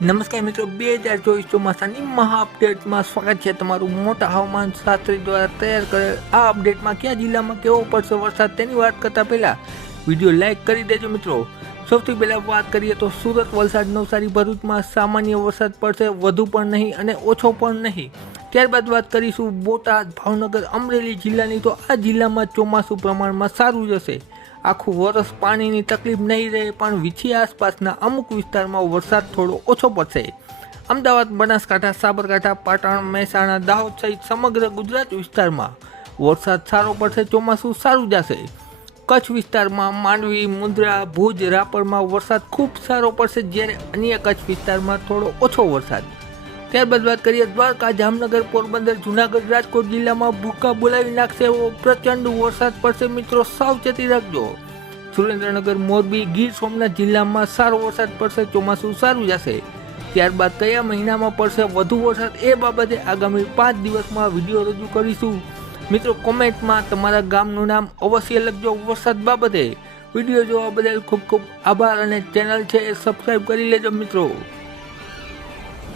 નમસ્કાર મિત્રો, 2024 ચોમાસાની મહા અપડેટમાં સ્વાગત છે તમારું. મોટા હવામાન શાસ્ત્રી દ્વારા તૈયાર કરેલ આ અપડેટમાં કયા જિલ્લામાં કેવો પડશે વરસાદ તેની વાત કરતા પહેલા વિડીયો લાઇક કરી દેજો મિત્રો. સૌથી પહેલાં વાત કરીએ તો સુરત, વલસાડ, નવસારી, ભરૂચમાં સામાન્ય વરસાદ પડશે, વધુ પણ નહીં અને ઓછો પણ નહીં. ત્યારબાદ વાત કરીશું બોટાદ, ભાવનગર, અમરેલી જિલ્લાની. તો આ જિલ્લામાં ચોમાસું પ્રમાણમાં સારું જશે. આખું વરસ પાણીની તકલીફ નહીં રહે, પણ વીછી આસપાસના અમુક વિસ્તારમાં વરસાદ થોડો ઓછો પડશે. અમદાવાદ, બનાસકાંઠા, સાબરકાંઠા, પાટણ, મહેસાણા, દાહોદ સહિત સમગ્ર ગુજરાત વિસ્તારમાં વરસાદ સારો પડશે, ચોમાસું સારું જશે. કચ્છ વિસ્તારમાં માંડવી, મુન્દ્રા, ભુજ, રાપરમાં વરસાદ ખૂબ સારો પડશે, જ્યારે અન્ય કચ્છ વિસ્તારમાં થોડો ઓછો વરસાદ. ત્યારબાદ વાત કરીએ દ્વારકા, જામનગર, પોરબંદર, જુનાગઢ, રાજકોટ જિલ્લામાં ભૂકા બોલાવી નાખશે એવો પ્રચંડ વરસાદ પડશે મિત્રો, સાવચેતી રાખજો. સુરેન્દ્રનગર, મોરબી, ગીર સોમનાથ જિલ્લામાં સારો વરસાદ પડશે, ચોમાસું સારું જશે. ત્યારબાદ કયા મહિનામાં પડશે વધુ વરસાદ એ બાબતે આગામી 5 દિવસમાં વિડીયો રજૂ કરીશું. મિત્રો, કોમેન્ટમાં તમારા ગામનું નામ અવશ્ય લખજો વરસાદ બાબતે. વિડીયો જોવા બદલ ખૂબ ખૂબ આભાર અને ચેનલ છે એ સબસ્ક્રાઈબ કરી લેજો મિત્રો.